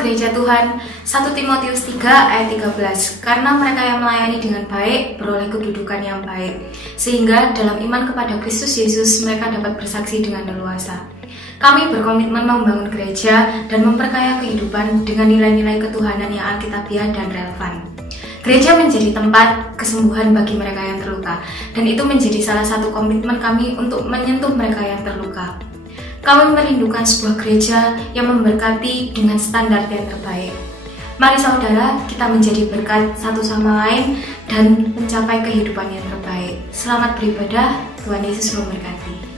gereja Tuhan 1 Timotius 3 ayat 13, karena mereka yang melayani dengan baik beroleh kedudukan yang baik, sehingga dalam iman kepada Kristus Yesus mereka dapat bersaksi dengan leluasa. Kami berkomitmen membangun gereja dan memperkaya kehidupan dengan nilai-nilai ketuhanan yang alkitabiah dan relevan. Gereja menjadi tempat kesembuhan bagi mereka yang terluka, dan itu menjadi salah satu komitmen kami untuk menyentuh mereka yang terluka. Kami merindukan sebuah gereja yang memberkati dengan standar yang terbaik. Mari saudara, kita menjadi berkat satu sama lain dan mencapai kehidupan yang terbaik. Selamat beribadah, Tuhan Yesus memberkati.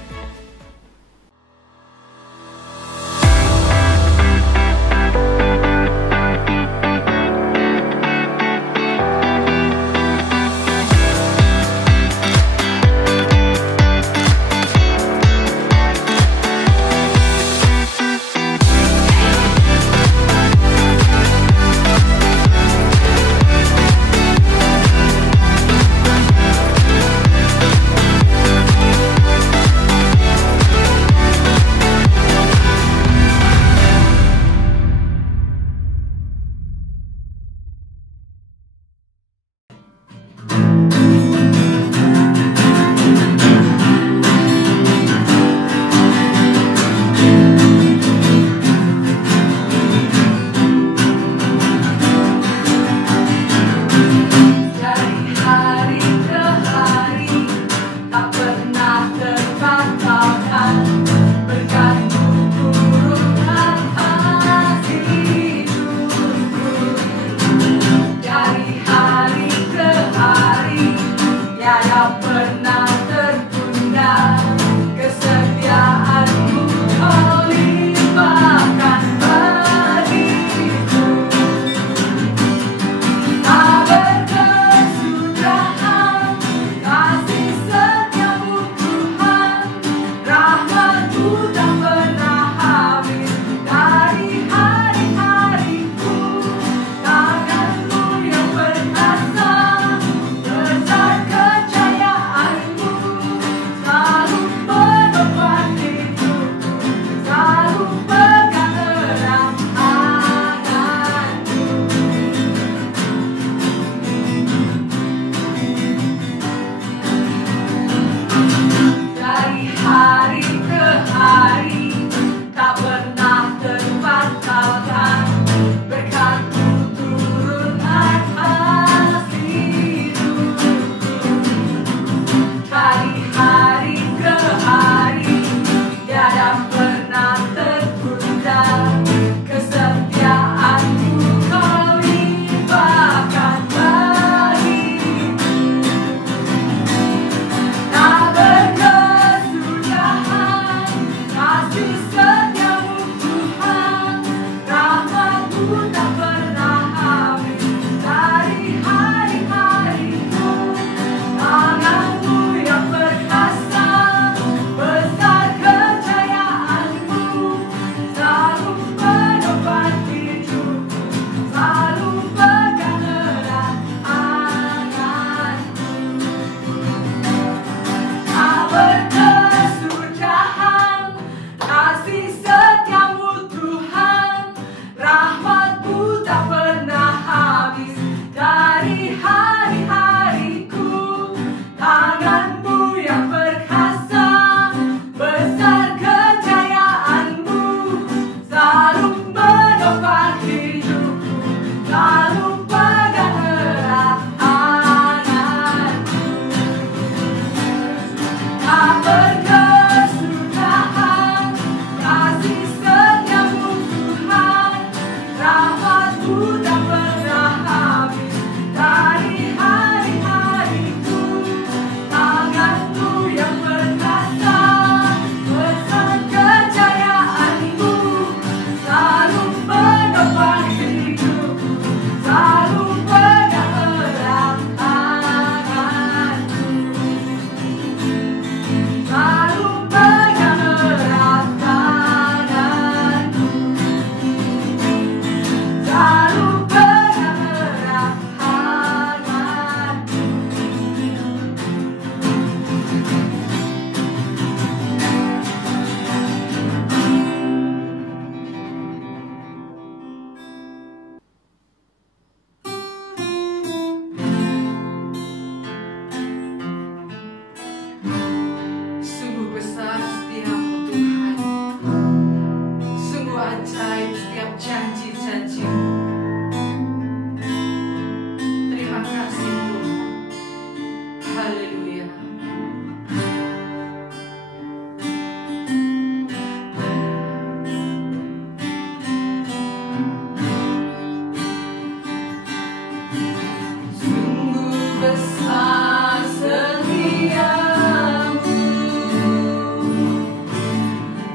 Sungguh besar setiamu,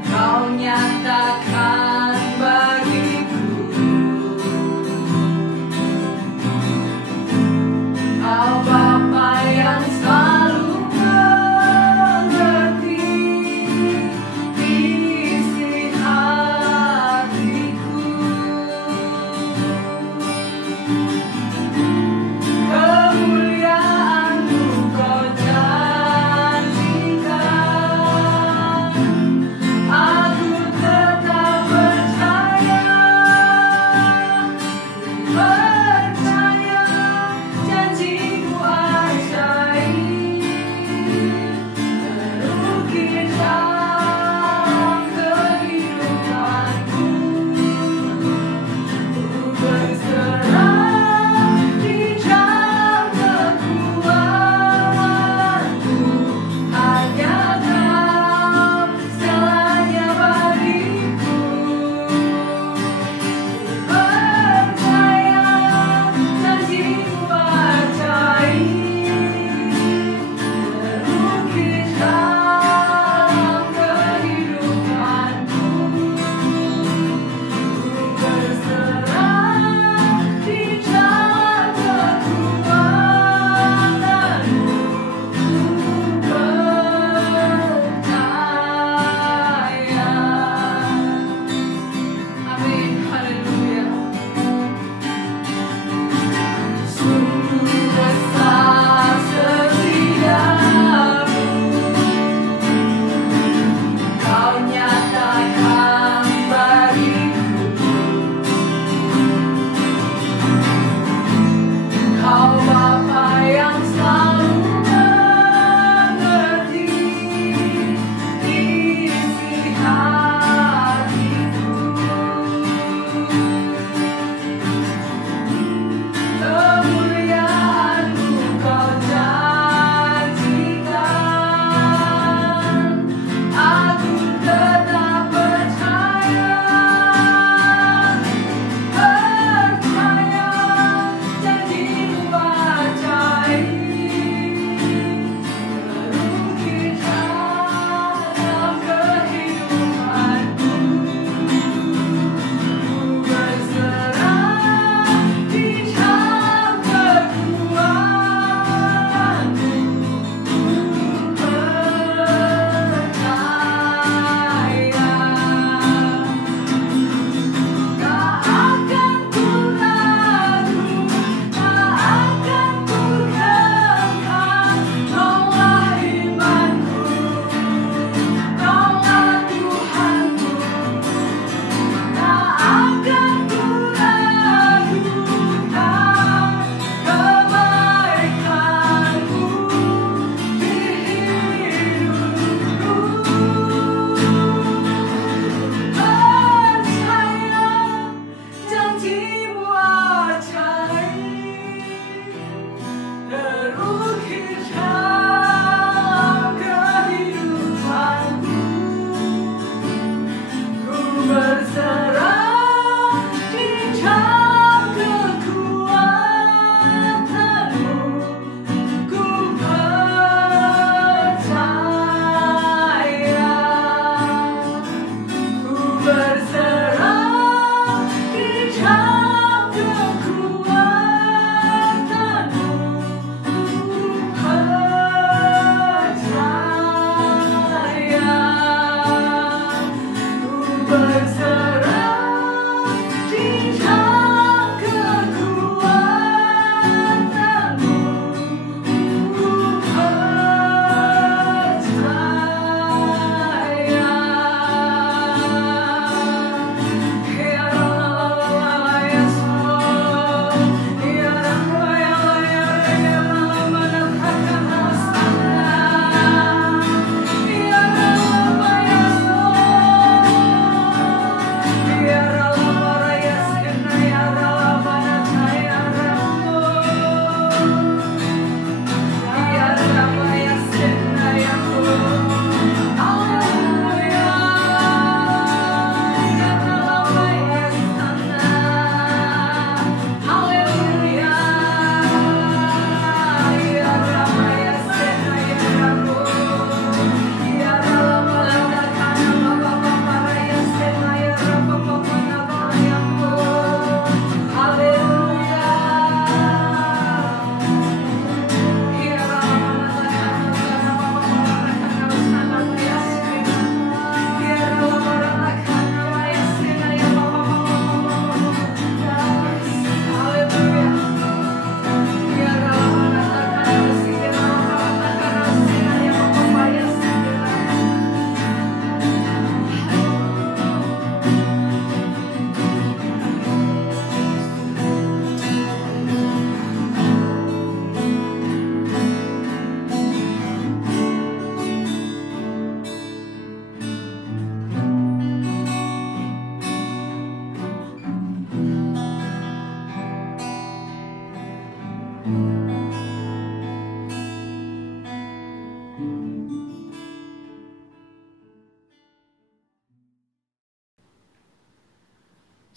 Kau nyatakan bagiku. Kau Bapa yang selalu mengerti isi hatiku. Kemuliaan-Mu Kau janjikan, aku tetap percaya, janji-Mu ajaib, terukir dalam kehidupanku. Ku berserah di jam kekuatanku, hanya Kau segalanya bagiku. Percaya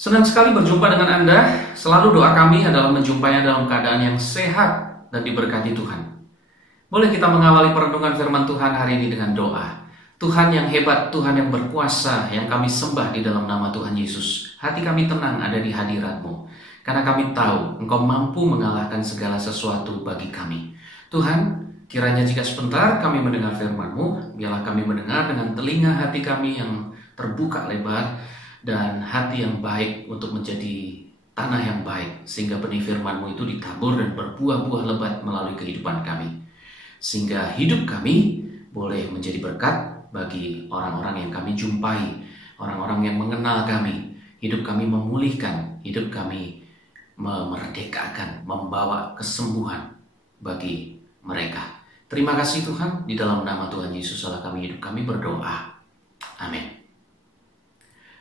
Senang sekali berjumpa dengan Anda. Selalu doa kami adalah menjumpainya dalam keadaan yang sehat dan diberkati Tuhan. Boleh kita mengawali perenungan firman Tuhan hari ini dengan doa. Tuhan yang hebat, Tuhan yang berkuasa, yang kami sembah di dalam nama Tuhan Yesus. Hati kami tenang ada di hadirat-Mu, karena kami tahu Engkau mampu mengalahkan segala sesuatu bagi kami. Tuhan, kiranya jika sebentar kami mendengar firman-Mu, biarlah kami mendengar dengan telinga hati kami yang terbuka lebar, dan hati yang baik untuk menjadi tanah yang baik, sehingga benih firman-Mu itu ditabur dan berbuah-buah lebat melalui kehidupan kami, sehingga hidup kami boleh menjadi berkat bagi orang-orang yang kami jumpai, orang-orang yang mengenal kami. Hidup kami memulihkan, hidup kami memerdekakan, membawa kesembuhan bagi mereka. Terima kasih Tuhan, di dalam nama Tuhan Yesus Allah kami hidup kami berdoa. Amin.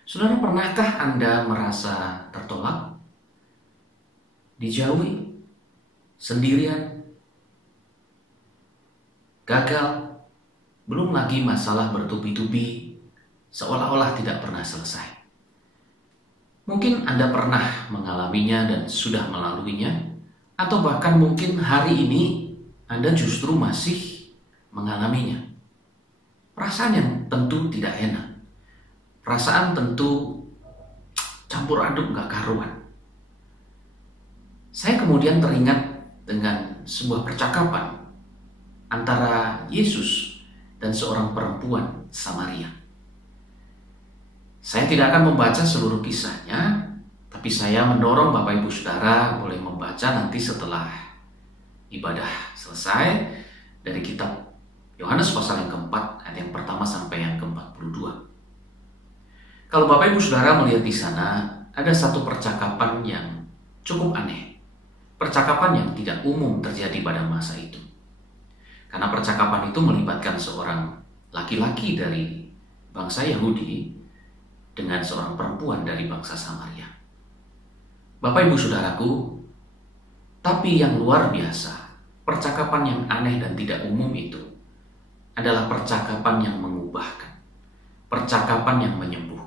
Saudara, pernahkah Anda merasa tertolak, dijauhi, sendirian, gagal, belum lagi masalah bertubi-tubi, seolah-olah tidak pernah selesai? Mungkin Anda pernah mengalaminya dan sudah melaluinya, atau bahkan mungkin hari ini Anda justru masih mengalaminya. Perasaan yang tentu tidak enak. Perasaan tentu campur aduk gak karuan. Saya kemudian teringat dengan sebuah percakapan antara Yesus dan seorang perempuan Samaria. Saya tidak akan membaca seluruh kisahnya, tapi saya mendorong Bapak Ibu Saudara boleh membaca nanti setelah ibadah selesai dari kitab Yohanes pasal yang keempat ayat yang pertama sampai yang ke-42. Kalau Bapak Ibu Saudara melihat di sana, ada satu percakapan yang cukup aneh. Percakapan yang tidak umum terjadi pada masa itu. Karena percakapan itu melibatkan seorang laki-laki dari bangsa Yahudi dengan seorang perempuan dari bangsa Samaria. Bapak Ibu Saudaraku, tapi yang luar biasa, percakapan yang aneh dan tidak umum itu adalah percakapan yang mengubahkan, percakapan yang menyembuhkan.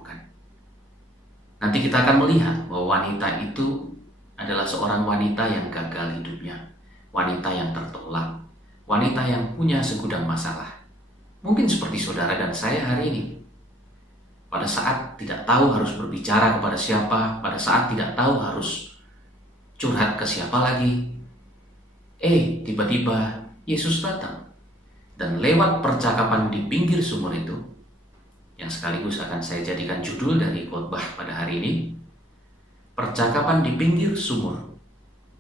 Nanti kita akan melihat bahwa wanita itu adalah seorang wanita yang gagal hidupnya, wanita yang tertolak, wanita yang punya segudang masalah. Mungkin seperti saudara dan saya hari ini. Pada saat tidak tahu harus berbicara kepada siapa, pada saat tidak tahu harus curhat ke siapa lagi, tiba-tiba Yesus datang. Dan lewat percakapan di pinggir sumur itu, yang sekaligus akan saya jadikan judul dari khotbah pada hari ini, percakapan di pinggir sumur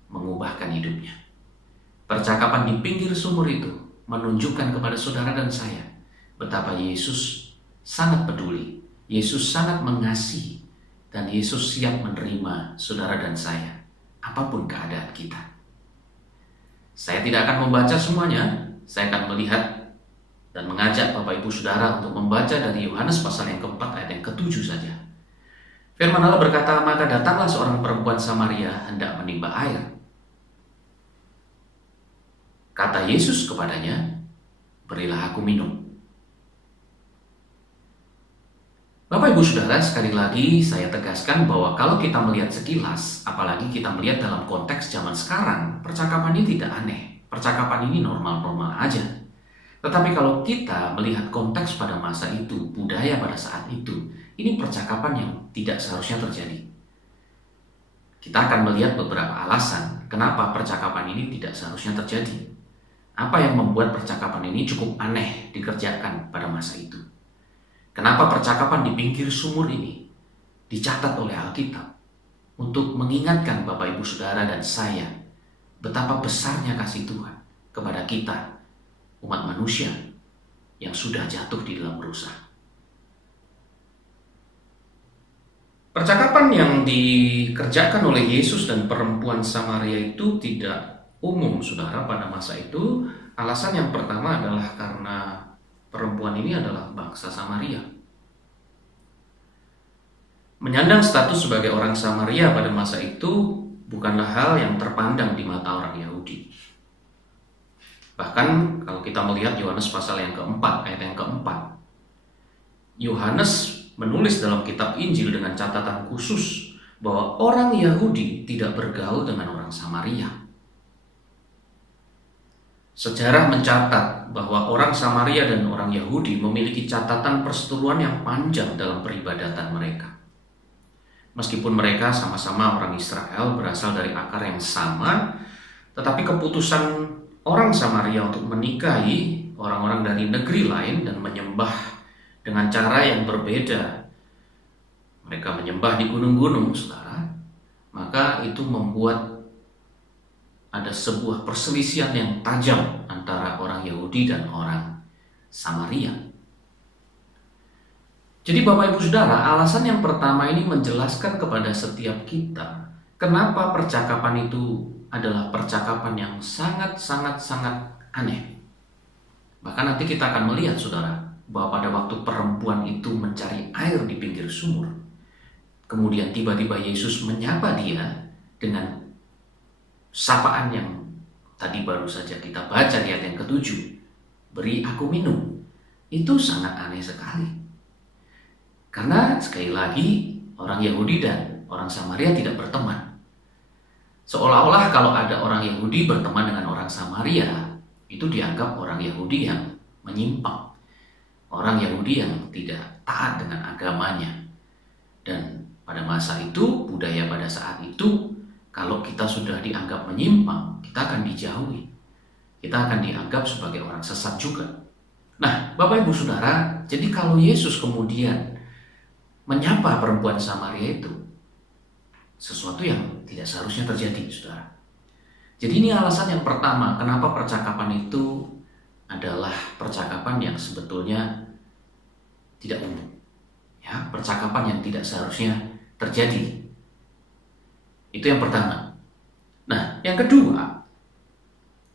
mengubahkan hidupnya. Percakapan di pinggir sumur itu menunjukkan kepada saudara dan saya betapa Yesus sangat peduli, Yesus sangat mengasihi, dan Yesus siap menerima saudara dan saya apapun keadaan kita. Saya tidak akan membaca semuanya, saya akan melihat dan mengajak Bapak Ibu Saudara untuk membaca dari Yohanes pasal yang keempat ayat yang ke-7 saja. Firman Allah berkata, maka datanglah seorang perempuan Samaria hendak menimba air. Kata Yesus kepadanya, berilah aku minum. Bapak Ibu Saudara, sekali lagi saya tegaskan bahwa kalau kita melihat sekilas, apalagi kita melihat dalam konteks zaman sekarang, percakapan ini tidak aneh. Percakapan ini normal-normal aja. Tetapi kalau kita melihat konteks pada masa itu, budaya pada saat itu, ini percakapan yang tidak seharusnya terjadi. Kita akan melihat beberapa alasan kenapa percakapan ini tidak seharusnya terjadi. Apa yang membuat percakapan ini cukup aneh dikerjakan pada masa itu? Kenapa percakapan di pinggir sumur ini dicatat oleh Alkitab untuk mengingatkan Bapak Ibu Saudara dan saya betapa besarnya kasih Tuhan kepada kita, umat manusia yang sudah jatuh di dalam dosa. Percakapan yang dikerjakan oleh Yesus dan perempuan Samaria itu tidak umum, saudara, pada masa itu. Alasan yang pertama adalah karena perempuan ini adalah bangsa Samaria. Menyandang status sebagai orang Samaria pada masa itu bukanlah hal yang terpandang di mata orang Yahudi. Bahkan kalau kita melihat Yohanes pasal yang keempat, ayat yang keempat, Yohanes menulis dalam kitab Injil dengan catatan khusus bahwa orang Yahudi tidak bergaul dengan orang Samaria. Sejarah mencatat bahwa orang Samaria dan orang Yahudi memiliki catatan perseteruan yang panjang dalam peribadatan mereka. Meskipun mereka sama-sama orang Israel, berasal dari akar yang sama, tetapi keputusan orang Samaria untuk menikahi orang-orang dari negeri lain dan menyembah dengan cara yang berbeda, mereka menyembah di gunung-gunung, saudara, maka itu membuat ada sebuah perselisihan yang tajam antara orang Yahudi dan orang Samaria. Jadi Bapak Ibu Saudara, alasan yang pertama ini menjelaskan kepada setiap kita kenapa percakapan itu adalah percakapan yang sangat aneh. Bahkan nanti kita akan melihat, saudara, bahwa pada waktu perempuan itu mencari air di pinggir sumur, kemudian tiba-tiba Yesus menyapa dia dengan sapaan yang tadi baru saja kita baca di ayat yang ke-7, beri aku minum. Itu sangat aneh sekali. Karena sekali lagi orang Yahudi dan orang Samaria tidak berteman. Seolah-olah kalau ada orang Yahudi berteman dengan orang Samaria, itu dianggap orang Yahudi yang menyimpang, orang Yahudi yang tidak taat dengan agamanya. Dan pada masa itu, budaya pada saat itu, kalau kita sudah dianggap menyimpang, kita akan dijauhi. Kita akan dianggap sebagai orang sesat juga. Nah, Bapak Ibu Saudara, jadi kalau Yesus kemudian menyapa perempuan Samaria itu, sesuatu yang tidak seharusnya terjadi, saudara. Jadi ini alasan yang pertama, kenapa percakapan itu adalah percakapan yang sebetulnya tidak umum. Ya, percakapan yang tidak seharusnya terjadi. Itu yang pertama. Nah, yang kedua,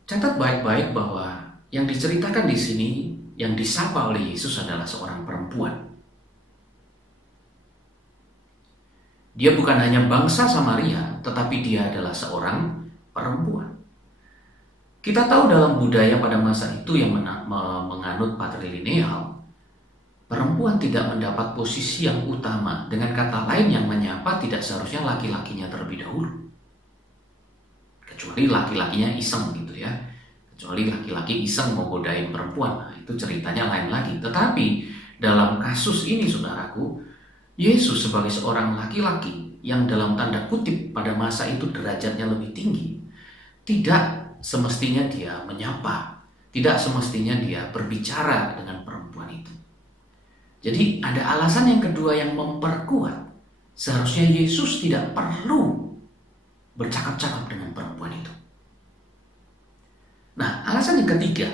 catat baik-baik bahwa yang diceritakan di sini, yang disapa oleh Yesus adalah seorang perempuan. Dia bukan hanya bangsa Samaria, tetapi dia adalah seorang perempuan. Kita tahu dalam budaya pada masa itu yang menganut patrilineal, perempuan tidak mendapat posisi yang utama. Dengan kata lain, yang menyapa tidak seharusnya laki-lakinya terlebih dahulu. Kecuali laki-lakinya iseng gitu ya. Kecuali laki-laki iseng mau godain perempuan. Nah, itu ceritanya lain lagi. Tetapi dalam kasus ini, saudaraku, Yesus sebagai seorang laki-laki yang dalam tanda kutip pada masa itu derajatnya lebih tinggi, tidak semestinya dia menyapa. Tidak semestinya dia berbicara dengan perempuan itu. Jadi ada alasan yang kedua yang memperkuat. Seharusnya Yesus tidak perlu bercakap-cakap dengan perempuan itu. Nah, alasan yang ketiga,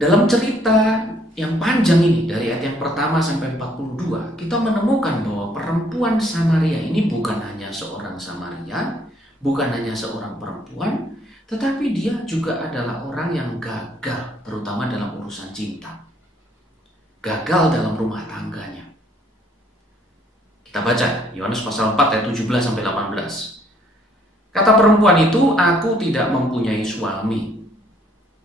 dalam cerita yang panjang ini, dari ayat yang pertama sampai 42, kita menemukan bahwa perempuan Samaria ini bukan hanya seorang Samaria, bukan hanya seorang perempuan, tetapi dia juga adalah orang yang gagal, terutama dalam urusan cinta. Gagal dalam rumah tangganya. Kita baca Yohanes pasal 4 ayat 17 sampai 18. Kata perempuan itu, aku tidak mempunyai suami.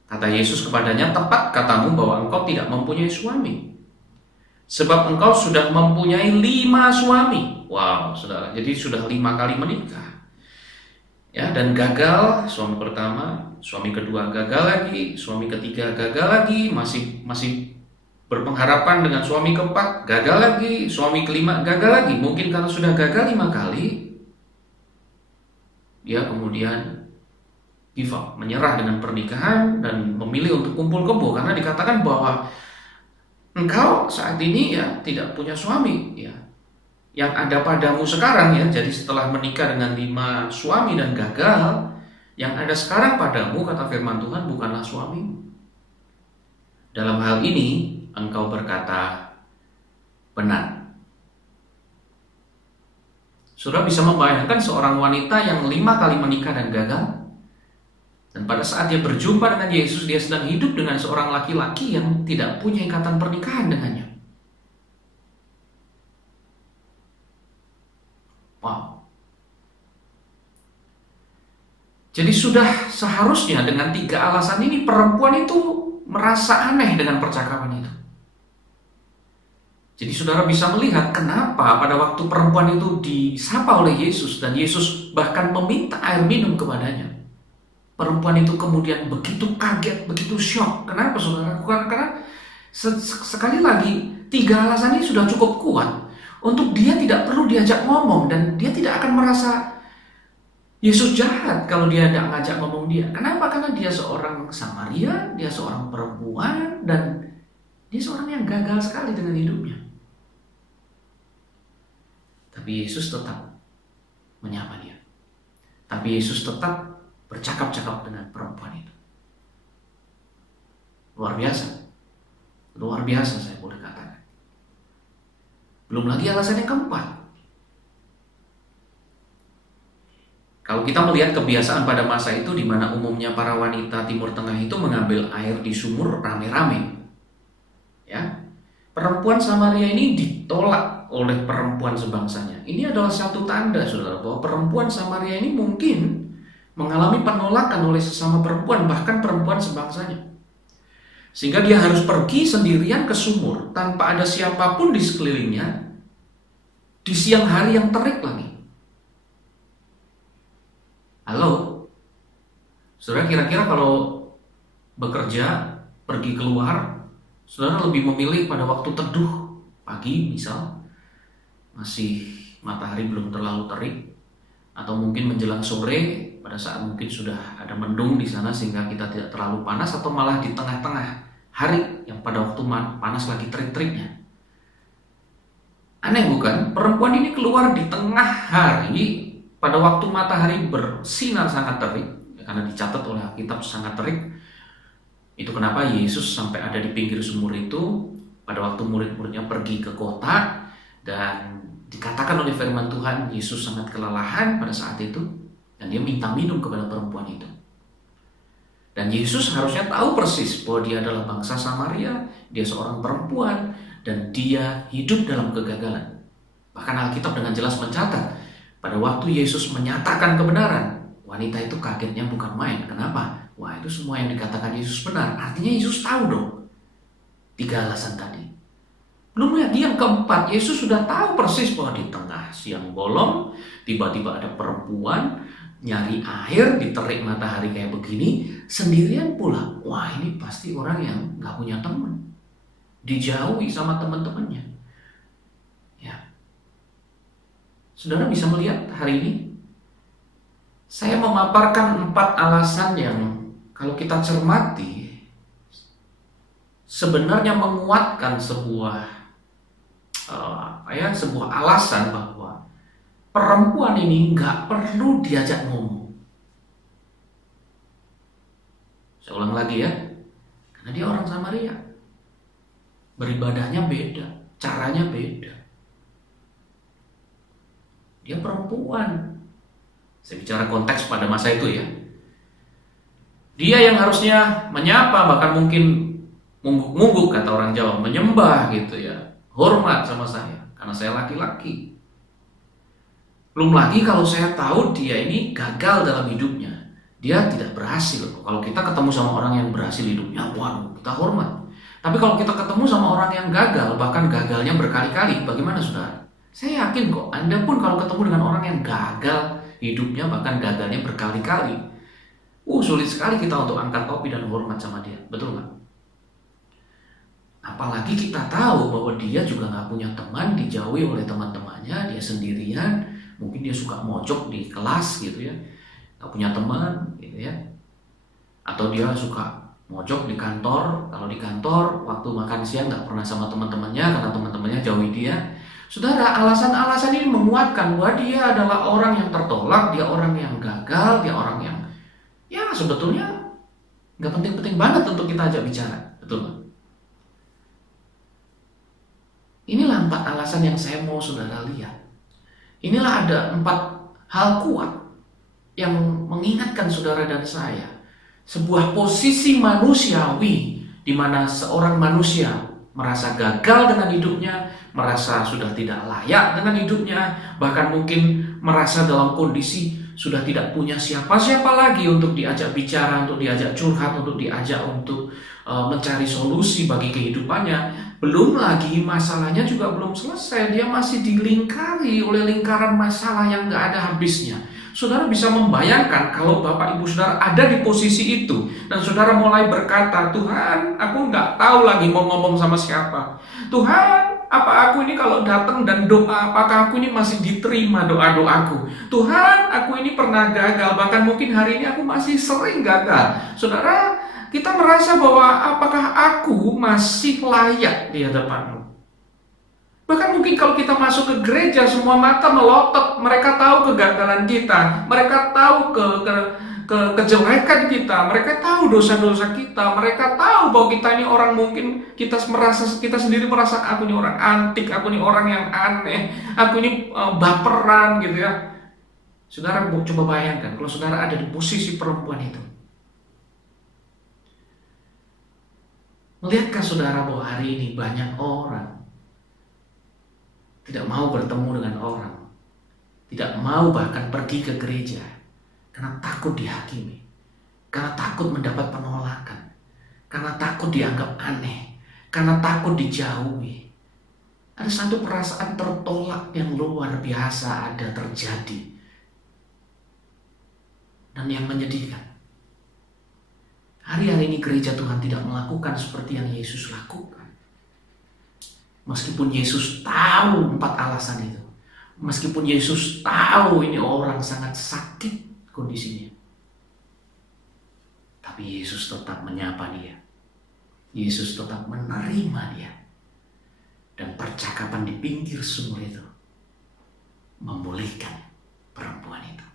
Kata Yesus kepadanya, tepat katamu bahwa engkau tidak mempunyai suami. Sebab engkau sudah mempunyai 5 suami. Wow, saudara, jadi sudah 5 kali menikah. Ya, dan gagal, suami pertama, suami kedua gagal lagi, suami ketiga gagal lagi, masih berpengharapan dengan suami keempat, gagal lagi, suami kelima gagal lagi. Mungkin karena sudah gagal 5 kali, dia kemudian give up, menyerah dengan pernikahan dan memilih untuk kumpul kebo karena dikatakan bahwa engkau saat ini ya tidak punya suami ya. Yang ada padamu sekarang ya, jadi setelah menikah dengan 5 suami dan gagal, yang ada sekarang padamu, kata firman Tuhan, bukanlah suamimu. Dalam hal ini engkau berkata benar. Saudara bisa membayangkan seorang wanita yang 5 kali menikah dan gagal, dan pada saat dia berjumpa dengan Yesus, dia sedang hidup dengan seorang laki-laki yang tidak punya ikatan pernikahan dengannya. Wow. Jadi sudah seharusnya dengan 3 alasan ini perempuan itu merasa aneh dengan percakapan itu. Jadi saudara bisa melihat kenapa pada waktu perempuan itu disapa oleh Yesus dan Yesus bahkan meminta air minum kepadanya. Perempuan itu kemudian begitu kaget, begitu syok. Kenapa saudara? Karena sekali lagi 3 alasan ini sudah cukup kuat untuk dia tidak perlu diajak ngomong dan dia tidak akan merasa Yesus jahat kalau dia tidak ngajak ngomong dia. Kenapa? Karena dia seorang Samaria, dia seorang perempuan dan dia seorang yang gagal sekali dengan hidupnya. Tapi Yesus tetap menyapa dia. Tapi Yesus tetap bercakap-cakap dengan perempuan itu. Luar biasa. Luar biasa saya boleh katakan. Belum lagi alasan yang keempat. Kalau kita melihat kebiasaan pada masa itu di mana umumnya para wanita Timur Tengah itu mengambil air di sumur rame-rame. Ya. Perempuan Samaria ini ditolak oleh perempuan sebangsanya. Ini adalah satu tanda, saudara, bahwa perempuan Samaria ini mungkin mengalami penolakan oleh sesama perempuan, bahkan perempuan sebangsanya. Sehingga dia harus pergi sendirian ke sumur tanpa ada siapapun di sekelilingnya di siang hari yang terik lagi. Halo? Saudara, kira-kira kalau bekerja, pergi keluar, saudara lebih memilih pada waktu teduh, pagi misal, masih matahari belum terlalu terik, atau mungkin menjelang sore pada saat mungkin sudah ada mendung di sana sehingga kita tidak terlalu panas, atau malah di tengah-tengah hari yang pada waktu panas lagi terik-teriknya. Aneh bukan? Perempuan ini keluar di tengah hari pada waktu matahari bersinar sangat terik, karena dicatat oleh Alkitab sangat terik. Itu kenapa Yesus sampai ada di pinggir sumur itu pada waktu murid-muridnya pergi ke kota, dan dikatakan oleh firman Tuhan Yesus sangat kelelahan pada saat itu dan dia minta minum kepada perempuan itu. Dan Yesus harusnya tahu persis bahwa dia adalah bangsa Samaria, dia seorang perempuan dan dia hidup dalam kegagalan. Bahkan Alkitab dengan jelas mencatat pada waktu Yesus menyatakan kebenaran, wanita itu kagetnya bukan main. Kenapa? Wah, itu semua yang dikatakan Yesus benar. Artinya Yesus tahu dong 3 alasan tadi. Belum lagi yang keempat, Yesus sudah tahu persis bahwa di tengah siang bolong tiba-tiba ada perempuan nyari air di terik matahari kayak begini sendirian pula. Wah, ini pasti orang yang gak punya teman, dijauhi sama teman-temannya. Ya, saudara bisa melihat hari ini saya memaparkan 4 alasan yang kalau kita cermati sebenarnya menguatkan sebuah sebuah alasan bahwa perempuan ini nggak perlu diajak ngomong. Saya ulang lagi ya, karena dia orang Samaria, beribadahnya beda, caranya beda. Dia perempuan. Saya bicara konteks pada masa itu ya. Dia yang harusnya menyapa, bahkan mungkin mungguk-mungguk kata orang Jawa, menyembah gitu ya, hormat sama saya karena saya laki-laki. Belum lagi kalau saya tahu dia ini gagal dalam hidupnya, dia tidak berhasil. Kalau kita ketemu sama orang yang berhasil hidupnya, waduh, kita hormat. Tapi kalau kita ketemu sama orang yang gagal, bahkan gagalnya berkali-kali, bagaimana saudara? Saya yakin kok Anda pun kalau ketemu dengan orang yang gagal hidupnya, bahkan gagalnya berkali-kali, sulit sekali kita untuk angkat topi dan hormat sama dia, betul nggak? Apalagi kita tahu bahwa dia juga nggak punya teman, dijauhi oleh teman-temannya, dia sendirian, mungkin dia suka mojok di kelas gitu ya, nggak punya teman gitu ya, atau dia suka mojok di kantor. Kalau di kantor waktu makan siang nggak pernah sama teman-temannya karena teman-temannya jauhi dia. Saudara, alasan-alasan ini menguatkan bahwa dia adalah orang yang tertolak, dia orang yang gagal, dia orang yang ya sebetulnya nggak penting-penting banget untuk kita ajak bicara, betul nggak? Inilah 4 alasan yang saya mau saudara lihat. Inilah ada 4 hal kuat yang mengingatkan saudara dan saya sebuah posisi manusiawi di mana seorang manusia merasa gagal dengan hidupnya, merasa sudah tidak layak dengan hidupnya, bahkan mungkin merasa dalam kondisi sudah tidak punya siapa-siapa lagi untuk diajak bicara, untuk diajak curhat, untuk diajak untuk mencari solusi bagi kehidupannya. Belum lagi masalahnya juga belum selesai, dia masih dilingkari oleh lingkaran masalah yang gak ada habisnya. Saudara bisa membayangkan kalau Bapak Ibu Saudara ada di posisi itu dan saudara mulai berkata, Tuhan, aku nggak tahu lagi mau ngomong sama siapa. Tuhan, apa aku ini kalau datang dan doa, apakah aku ini masih diterima doa-doaku? Tuhan, aku ini pernah gagal, bahkan mungkin hari ini aku masih sering gagal. Saudara, kita merasa bahwa apakah aku masih layak di hadapanmu? Bahkan mungkin kalau kita masuk ke gereja, semua mata melotot, mereka tahu kegagalan kita, mereka tahu kejelekan kita, mereka tahu dosa-dosa kita, mereka tahu bahwa kita ini orang, mungkin kita sendiri merasa aku ini orang antik, aku ini orang yang aneh, aku ini baperan gitu ya. Saudara coba bayangkan kalau saudara ada di posisi perempuan itu. Melihatkah saudara bahwa hari ini banyak orang tidak mau bertemu dengan orang, tidak mau bahkan pergi ke gereja karena takut dihakimi, karena takut mendapat penolakan, karena takut dianggap aneh, karena takut dijauhi. Ada satu perasaan tertolak yang luar biasa ada terjadi, dan yang menyedihkan, hari-hari ini gereja Tuhan tidak melakukan seperti yang Yesus lakukan. Meskipun Yesus tahu 4 alasan itu, meskipun Yesus tahu ini orang sangat sakit kondisinya, tapi Yesus tetap menyapa dia. Yesus tetap menerima dia. Dan percakapan di pinggir sumur itu memulihkan perempuan itu.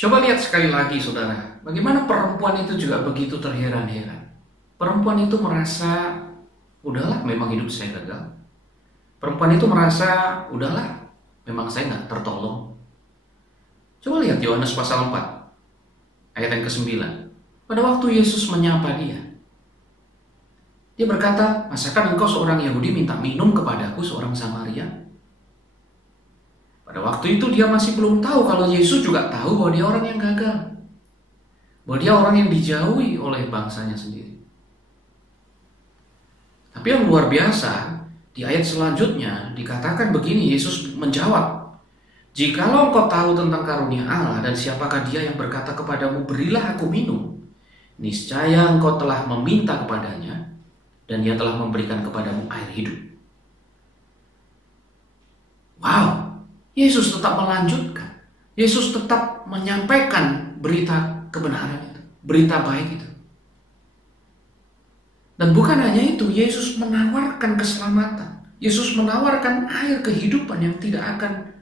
Coba lihat sekali lagi saudara, bagaimana perempuan itu juga begitu terheran-heran. Perempuan itu merasa, udahlah memang hidup saya gagal. Perempuan itu merasa, udahlah memang saya nggak tertolong. Coba lihat Yohanes pasal 4 ayat yang ke-9. Pada waktu Yesus menyapa dia, dia berkata, masakan engkau seorang Yahudi minta minum kepadaku seorang Samaria? Pada waktu itu dia masih belum tahu kalau Yesus juga tahu bahwa dia orang yang gagal, bahwa dia orang yang dijauhi oleh bangsanya sendiri. Tapi yang luar biasa, di ayat selanjutnya dikatakan begini, Yesus menjawab, jikalau engkau tahu tentang karunia Allah dan siapakah dia yang berkata kepadamu, berilah aku minum, niscaya engkau telah meminta kepadanya dan dia telah memberikan kepadamu air hidup. Wow, Yesus tetap melanjutkan, Yesus tetap menyampaikan berita kebenaran itu, berita baik itu. Dan bukan hanya itu, Yesus menawarkan keselamatan. Yesus menawarkan air kehidupan yang tidak akan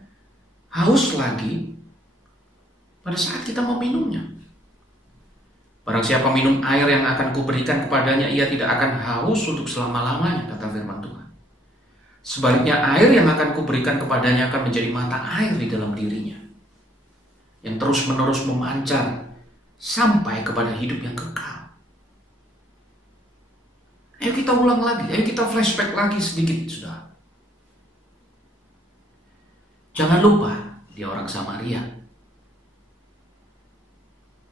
haus lagi pada saat kita meminumnya. Barang siapa minum air yang akan kuberikan kepadanya, ia tidak akan haus untuk selama-lamanya, kata firman Tuhan. Sebaliknya air yang akan kuberikan kepadanya akan menjadi mata air di dalam dirinya, yang terus-menerus memancar sampai kepada hidup yang kekal. Ayo kita ulang lagi, ayo kita flashback lagi sedikit, sudah. Jangan lupa, dia orang Samaria.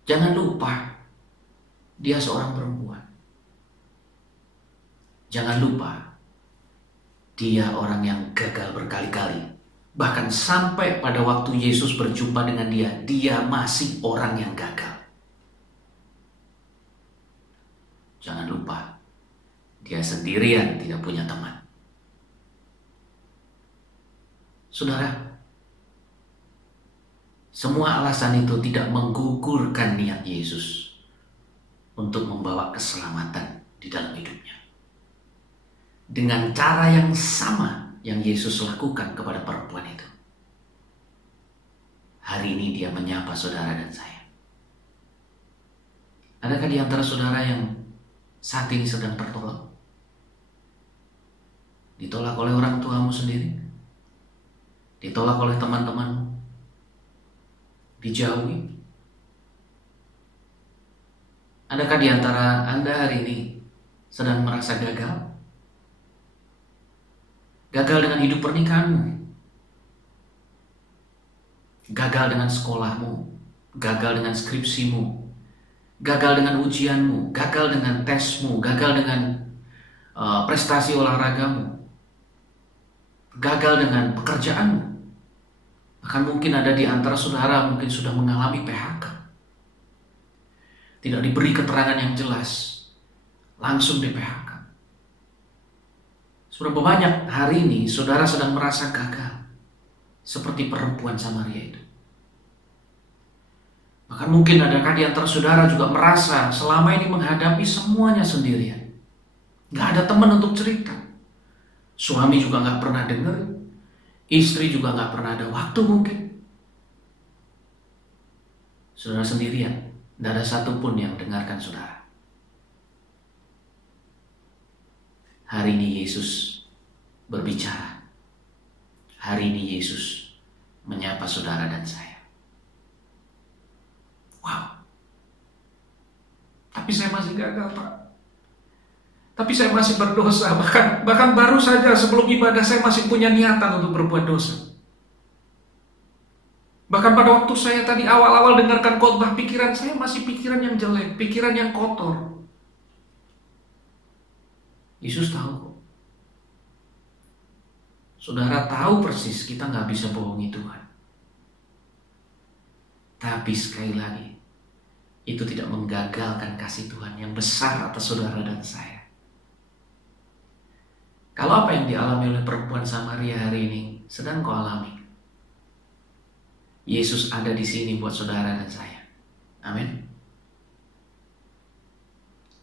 Jangan lupa, dia seorang perempuan. Jangan lupa, dia orang yang gagal berkali-kali. Bahkan sampai pada waktu Yesus berjumpa dengan dia masih orang yang gagal. Jangan lupa, dia sendirian, tidak punya teman. Saudara, semua alasan itu tidak menggugurkan niat Yesus untuk membawa keselamatan di dalam hidupnya. Dengan cara yang sama yang Yesus lakukan kepada perempuan itu. Hari ini dia menyapa saudara dan saya. Adakah di antara saudara yang saat ini sedang tertolak? Ditolak oleh orang tuamu sendiri, ditolak oleh teman-temanmu, dijauhi. Adakah di antara Anda hari ini sedang merasa gagal? Gagal dengan hidup pernikahanmu, gagal dengan sekolahmu, gagal dengan skripsimu, gagal dengan ujianmu, gagal dengan tesmu, gagal dengan prestasi olahragamu, gagal dengan pekerjaanmu. Bahkan mungkin ada di antara saudara mungkin sudah mengalami PHK. Tidak diberi keterangan yang jelas, langsung di PHK. Sudah banyak hari ini saudara sedang merasa gagal, seperti perempuan Samaria itu. Bahkan mungkin adakah di antara saudara juga merasa selama ini menghadapi semuanya sendirian. Gak ada teman untuk cerita. Suami juga gak pernah dengar. Istri juga gak pernah ada waktu mungkin. Saudara sendirian. Tidak ada satupun yang dengarkan saudara. Hari ini Yesus berbicara. Hari ini Yesus menyapa saudara dan saya. Wow. Tapi saya masih gagal, Pak. Tapi saya masih berdosa. Bahkan baru saja sebelum ibadah saya masih punya niatan untuk berbuat dosa. Bahkan pada waktu saya tadi awal-awal dengarkan khotbah, pikiran saya masih pikiran yang jelek, pikiran yang kotor. Yesus tahu. Saudara tahu persis kita nggak bisa bohongi Tuhan. Tapi sekali lagi, itu tidak menggagalkan kasih Tuhan yang besar atas saudara dan saya. Kalau apa yang dialami oleh perempuan Samaria hari ini sedang kau alami, Yesus ada di sini buat saudara dan saya. Amin.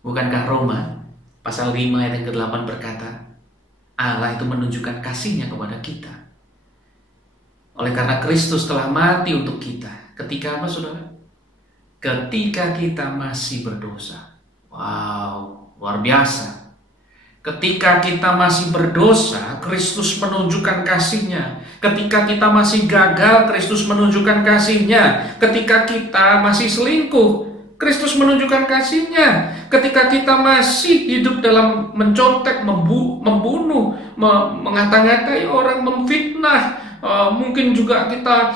Bukankah Roma pasal 5 ayat yang ke-8 berkata, Allah itu menunjukkan kasih-Nya kepada kita. Oleh karena Kristus telah mati untuk kita. Ketika apa, saudara? Ketika kita masih berdosa. Wow, luar biasa. Ketika kita masih berdosa, Kristus menunjukkan kasih-Nya. Ketika kita masih gagal, Kristus menunjukkan kasih-Nya. Ketika kita masih selingkuh, Kristus menunjukkan kasih-Nya. Ketika kita masih hidup dalam mencontek, membunuh, mengata-ngatai orang, memfitnah, mungkin juga kita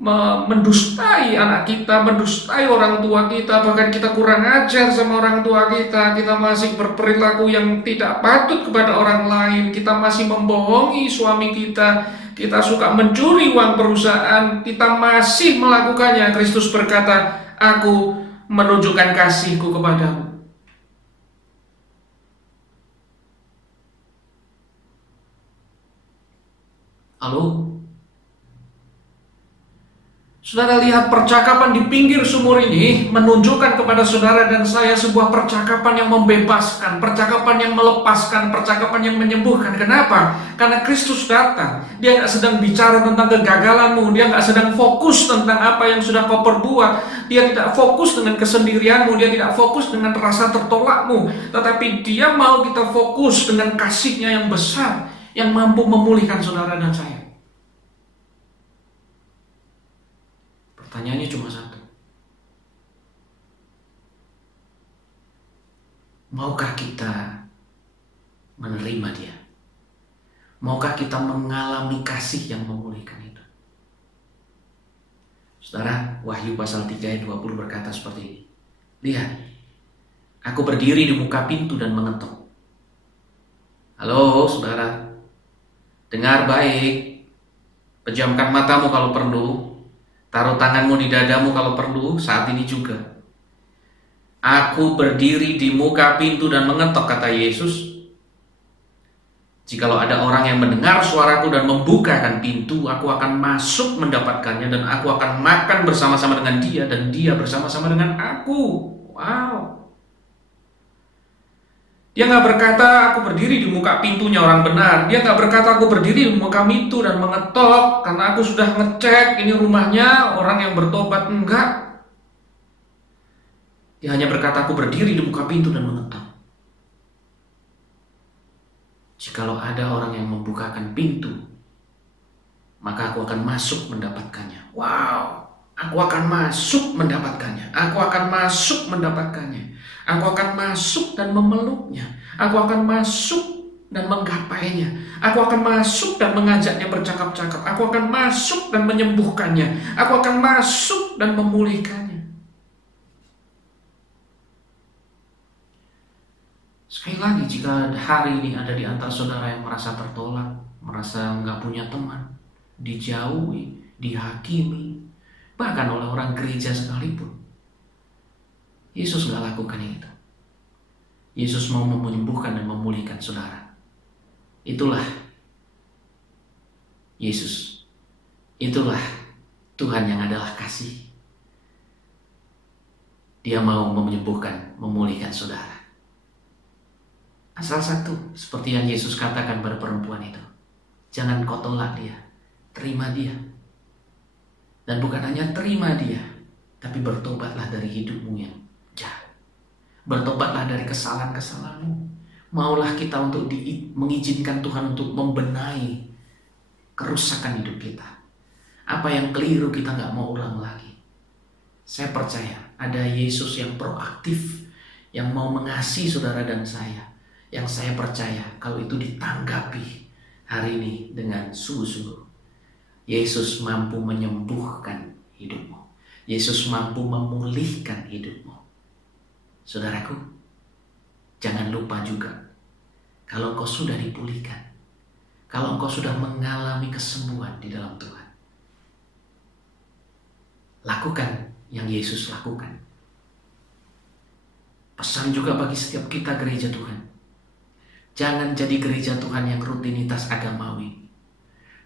mendustai anak kita, mendustai orang tua kita, bahkan kita kurang ajar sama orang tua kita masih berperilaku yang tidak patut kepada orang lain, kita masih membohongi suami kita suka mencuri uang perusahaan, kita masih melakukannya. Kristus berkata, Aku menunjukkan kasih-Ku kepadamu. Halo? Saudara lihat percakapan di pinggir sumur ini menunjukkan kepada saudara dan saya sebuah percakapan yang membebaskan, percakapan yang melepaskan, percakapan yang menyembuhkan. Kenapa? Karena Kristus datang. Dia nggak sedang bicara tentang kegagalanmu, dia nggak sedang fokus tentang apa yang sudah kau perbuat. Dia tidak fokus dengan kesendirianmu, dia tidak fokus dengan rasa tertolakmu. Tetapi dia mau kita fokus dengan kasih-Nya yang besar, yang mampu memulihkan saudara dan saya. Pertanyaannya cuma satu. Maukah kita menerima Dia? Maukah kita mengalami kasih yang memulihkan itu? Saudara, Wahyu pasal 3 ayat 20 berkata seperti ini. Lihat, aku berdiri di muka pintu dan mengetuk. Halo saudara, dengar baik. Pejamkan matamu kalau perlu. Taruh tanganmu di dadamu kalau perlu, saat ini juga. Aku berdiri di muka pintu dan mengetok, kata Yesus. Jikalau ada orang yang mendengar suaraku dan membukakan pintu, aku akan masuk mendapatkannya dan aku akan makan bersama-sama dengan dia dan dia bersama-sama dengan aku. Wow. Dia nggak berkata aku berdiri di muka pintunya orang benar. Dia nggak berkata aku berdiri di muka pintu dan mengetok karena aku sudah ngecek ini rumahnya orang yang bertobat. Enggak. Dia hanya berkata aku berdiri di muka pintu dan mengetok. Jikalau ada orang yang membukakan pintu, maka aku akan masuk mendapatkannya. Wow. Aku akan masuk mendapatkannya. Aku akan masuk mendapatkannya. Aku akan masuk dan memeluknya. Aku akan masuk dan menggapainya. Aku akan masuk dan mengajaknya bercakap-cakap. Aku akan masuk dan menyembuhkannya. Aku akan masuk dan memulihkannya. Sekali lagi, jika hari ini ada di antara saudara yang merasa tertolak, merasa nggak punya teman, dijauhi, dihakimi, bahkan oleh orang gereja sekalipun, Yesus nggak lakukan itu. Yesus mau menyembuhkan dan memulihkan saudara. Itulah Yesus. Itulah Tuhan yang adalah kasih. Dia mau menyembuhkan, memulihkan saudara. Asal satu, seperti yang Yesus katakan pada perempuan itu. Jangan kau tolak dia, terima dia. Dan bukan hanya terima dia, tapi bertobatlah dari hidupmu yang jahat. Bertobatlah dari kesalahan-kesalahanmu. Maulah kita untuk mengizinkan Tuhan untuk membenahi kerusakan hidup kita. Apa yang keliru kita gak mau ulang lagi. Saya percaya ada Yesus yang proaktif, yang mau mengasihi saudara dan saya. Yang saya percaya kalau itu ditanggapi hari ini dengan sungguh-sungguh, Yesus mampu menyembuhkan hidupmu. Yesus mampu memulihkan hidupmu. Saudaraku, jangan lupa juga, kalau engkau sudah dipulihkan, kalau engkau sudah mengalami kesembuhan di dalam Tuhan, lakukan yang Yesus lakukan. Pesan juga bagi setiap kita gereja Tuhan. Jangan jadi gereja Tuhan yang rutinitas agamawi,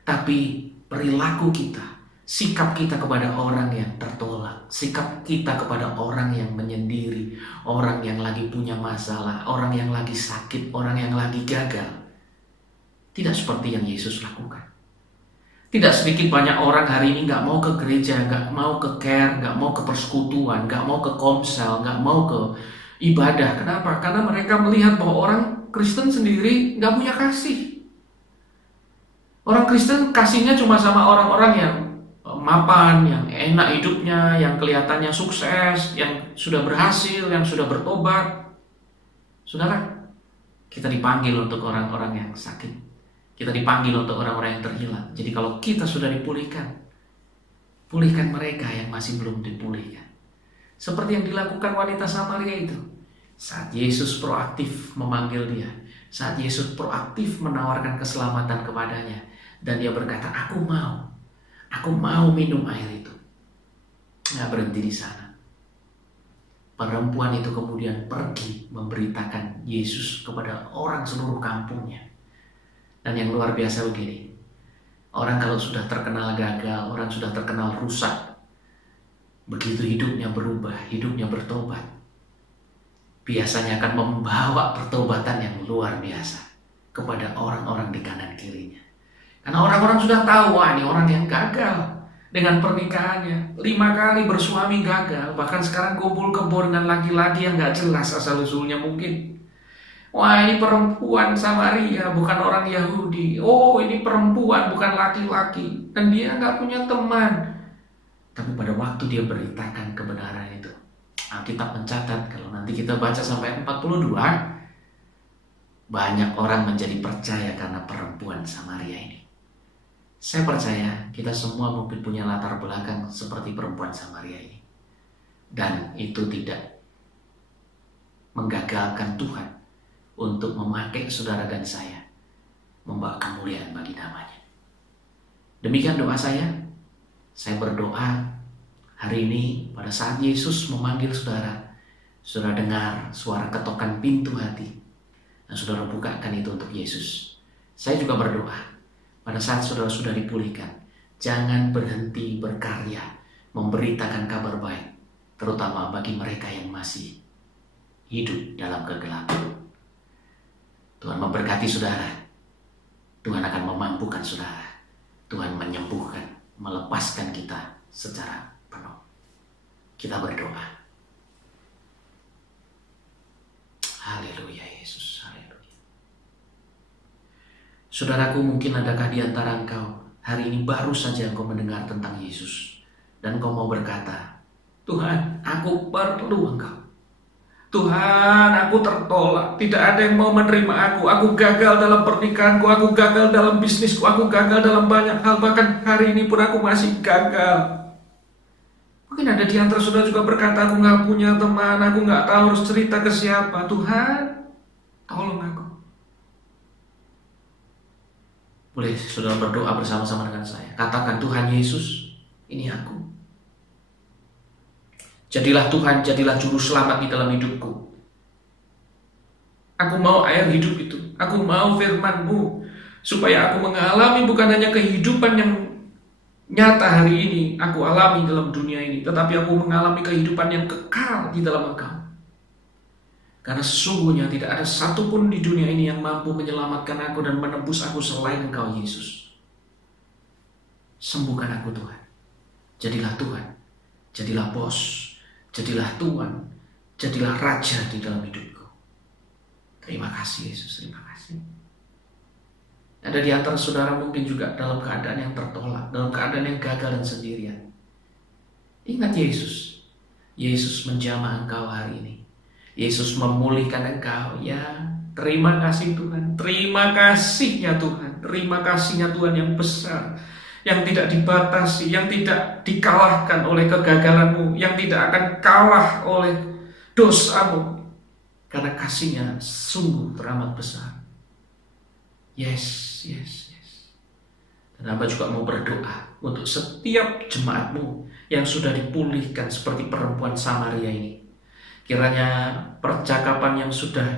tapi perilaku kita, sikap kita kepada orang yang tertolak, sikap kita kepada orang yang menyendiri, orang yang lagi punya masalah, orang yang lagi sakit, orang yang lagi gagal, tidak seperti yang Yesus lakukan. Tidak sedikit banyak orang hari ini gak mau ke gereja, gak mau ke care, gak mau ke persekutuan, gak mau ke komsel, gak mau ke ibadah. Kenapa? Karena mereka melihat bahwa orang Kristen sendiri gak punya kasih. Orang Kristen kasihnya cuma sama orang-orang yang mapan, yang enak hidupnya, yang kelihatannya sukses, yang sudah berhasil, yang sudah bertobat. Saudara, kita dipanggil untuk orang-orang yang sakit. Kita dipanggil untuk orang-orang yang terhilang. Jadi kalau kita sudah dipulihkan, pulihkan mereka yang masih belum dipulihkan. Seperti yang dilakukan wanita Samaria itu. Saat Yesus proaktif memanggil dia, saat Yesus proaktif menawarkan keselamatan kepadanya, dan dia berkata, aku mau minum air itu. Nggak berhenti di sana. Perempuan itu kemudian pergi memberitakan Yesus kepada orang seluruh kampungnya. Dan yang luar biasa begini, orang kalau sudah terkenal gagal, orang sudah terkenal rusak, begitu hidupnya berubah, hidupnya bertobat, biasanya akan membawa pertobatan yang luar biasa kepada orang-orang di kanan kirinya. Karena orang-orang sudah tahu, wah ini orang yang gagal dengan pernikahannya, 5 kali bersuami gagal, bahkan sekarang kumpul kebor dengan laki-laki yang gak jelas asal-usulnya mungkin. Wah ini perempuan Samaria, bukan orang Yahudi. Oh ini perempuan, bukan laki-laki. Dan dia gak punya teman. Tapi pada waktu dia beritakan kebenaran itu, Alkitab mencatat, kalau nanti kita baca sampai 42, banyak orang menjadi percaya karena perempuan Samaria ini. Saya percaya kita semua mungkin punya latar belakang seperti perempuan Samaria ini. Dan itu tidak menggagalkan Tuhan untuk memakai saudara dan saya membawa kemuliaan bagi namanya. Demikian doa saya. Saya berdoa hari ini pada saat Yesus memanggil saudara, saudara dengar suara ketokan pintu hati, dan saudara bukakan itu untuk Yesus. Saya juga berdoa pada saat saudara sudah dipulihkan, jangan berhenti berkarya, memberitakan kabar baik, terutama bagi mereka yang masih hidup dalam kegelapan. Tuhan memberkati saudara. Tuhan akan memampukan saudara. Tuhan menyembuhkan, melepaskan kita secara penuh. Kita berdoa. Haleluya Yesus, haleluya. Saudaraku, mungkin adakah di antara engkau hari ini baru saja engkau mendengar tentang Yesus, dan engkau mau berkata, Tuhan, aku perlu Engkau. Tuhan, aku tertolak. Tidak ada yang mau menerima aku. Aku gagal dalam pernikahanku, aku gagal dalam bisnisku, aku gagal dalam banyak hal. Bahkan hari ini pun aku masih gagal. Mungkin ada di antara saudara juga berkata, aku gak punya teman, aku gak tahu harus cerita ke siapa. Tuhan, tolong aku. Boleh saudara berdoa bersama-sama dengan saya. Katakan, Tuhan Yesus, ini aku. Jadilah Tuhan, jadilah juru selamat di dalam hidupku. Aku mau air hidup itu. Aku mau firman-Mu. Supaya aku mengalami bukan hanya kehidupan yang nyata hari ini aku alami dalam dunia ini, tetapi aku mengalami kehidupan yang kekal di dalam Engkau. Karena sesungguhnya tidak ada satupun di dunia ini yang mampu menyelamatkan aku dan menebus aku selain Engkau, Yesus. Sembuhkan aku, Tuhan. Jadilah Tuhan, jadilah bos, jadilah Tuhan, jadilah Raja di dalam hidupku. Terima kasih, Yesus, terima kasih. Ada di antara saudara mungkin juga dalam keadaan yang tertolak, dalam keadaan yang gagal dan sendirian. Ingat Yesus. Yesus menjamah engkau hari ini. Yesus memulihkan engkau. Ya, terima kasih Tuhan. Terima kasihnya Tuhan. Terima kasihnya Tuhan yang besar, yang tidak dibatasi, yang tidak dikalahkan oleh kegagalanmu, yang tidak akan kalah oleh dosamu. Karena kasihnya sungguh teramat besar. Yes. Dan hamba juga mau berdoa untuk setiap jemaatmu yang sudah dipulihkan seperti perempuan Samaria ini. Kiranya percakapan yang sudah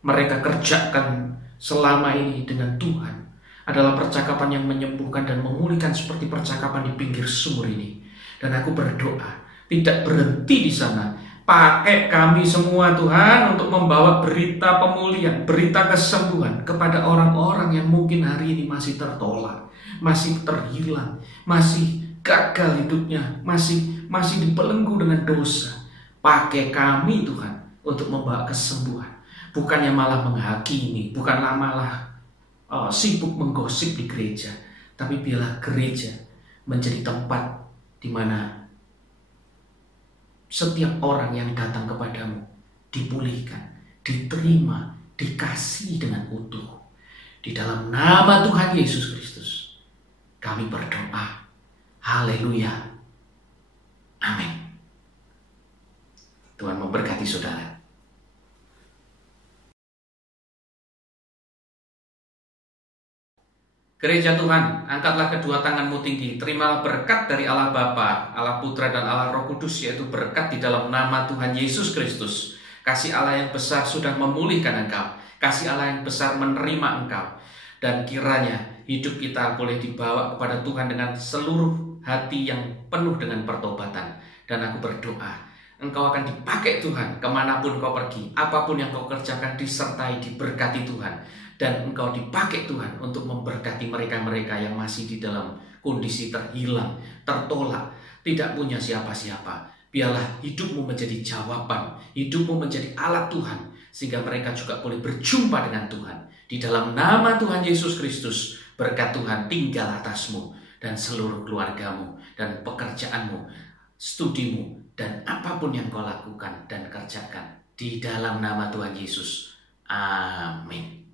mereka kerjakan selama ini dengan Tuhan adalah percakapan yang menyembuhkan dan memulihkan seperti percakapan di pinggir sumur ini. Dan aku berdoa tidak berhenti di sana. Pakai kami semua Tuhan untuk membawa berita pemulihan, berita kesembuhan kepada orang-orang yang mungkin hari ini masih tertolak, masih terhilang, masih gagal hidupnya, masih dibelenggu dengan dosa. Pakai kami Tuhan untuk membawa kesembuhan, bukannya malah menghakimi, bukanlah malah sibuk menggosip di gereja, tapi biarlah gereja menjadi tempat di mana setiap orang yang datang kepadamu dipulihkan, diterima, dikasihi dengan utuh. Di dalam nama Tuhan Yesus Kristus kami berdoa. Haleluya. Amin. Tuhan memberkati saudara. Gereja Tuhan, angkatlah kedua tanganmu tinggi, terimalah berkat dari Allah Bapa, Allah Putra dan Allah Roh Kudus, yaitu berkat di dalam nama Tuhan Yesus Kristus. Kasih Allah yang besar sudah memulihkan engkau, kasih Allah yang besar menerima engkau, dan kiranya hidup kita boleh dibawa kepada Tuhan dengan seluruh hati yang penuh dengan pertobatan. Dan aku berdoa, engkau akan dipakai Tuhan kemanapun kau pergi, apapun yang kau kerjakan disertai, diberkati Tuhan. Dan engkau dipakai Tuhan untuk memberkati mereka-mereka yang masih di dalam kondisi terhilang, tertolak, tidak punya siapa-siapa. Biarlah hidupmu menjadi jawaban, hidupmu menjadi alat Tuhan, sehingga mereka juga boleh berjumpa dengan Tuhan. Di dalam nama Tuhan Yesus Kristus, berkat Tuhan tinggal atasmu dan seluruh keluargamu dan pekerjaanmu, studimu, dan apapun yang kau lakukan dan kerjakan. Di dalam nama Tuhan Yesus. Amin.